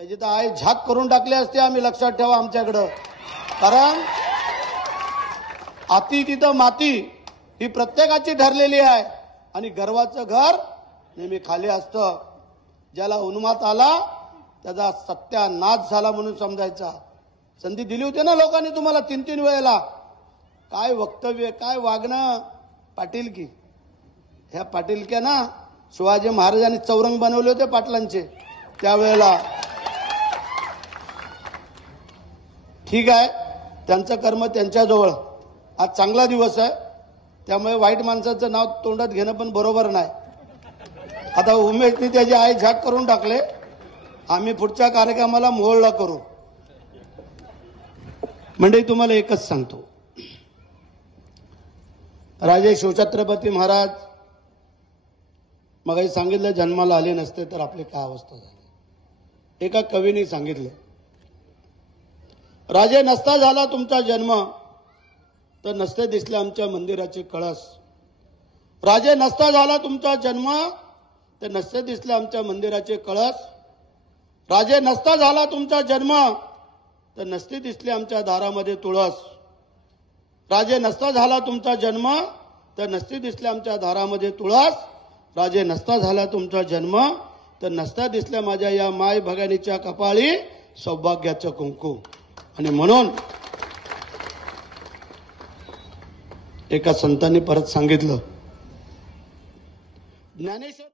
त्याची तर आई झाक करून टाकली असते आम्ही, लक्षात ठेवा आमच्याकडं. कारण आती तिथं माती ही प्रत्येकाची ठरलेली आहे आणि गर्वाचं घर नेहमी खाली असतं. ज्याला उन्माद आला त्याचा सत्यानाश झाला म्हणून समजायचा. संधी दिली होती ना लोकांनी तुम्हाला 3-3 वेळेला. काय वक्तव्य, काय वागणं. पाटीलकी, ह्या पाटीलक्या ना शिवाजी महाराजांनी चौरंग बनवले होते पाटलांचे त्यावेळेला. ठीक आहे, त्यांचं कर्म त्यांच्याजवळ. आज चांगला दिवस आहे, त्यामुळे वाईट माणसाचं नाव तोंडात घेणं पण बरोबर नाही. आता उमेशने त्याची आई झाक करून टाकले. आम्ही पुढच्या कार्यक्रमाला मोहळा करू. मंडळी, तुम्हाला एकच सांगतो, राजे शिवछत्रपती महाराज मगाही सांगितलं, जन्माला आले नसते तर आपली काय अवस्था झाली. एका कवीने सांगितलं, राजे नसता झाला तुमचा जन्म तर नसते दिसले आमच्या मंदिराचे कळस. राजे नसता झाला तुमचा जन्म तर नसते दिसले आमच्या मंदिराचे कळस. राजे नसता झाला तुमचा जन्म तर नसते दिसले आमच्या दारामध्ये तुळस. राजे नसता झाला तुमचा जन्म तर नसते दिसले आमच्या दारामध्ये तुळस. राजे नसता झाला तुमचा जन्म तर नसता दिसल्या माझ्या या माय भगानीच्या कपाळी सौभाग्याचं कुंकू. आणि म्हणून एका संतांनी परत सांगितलं, ज्ञानेश्वर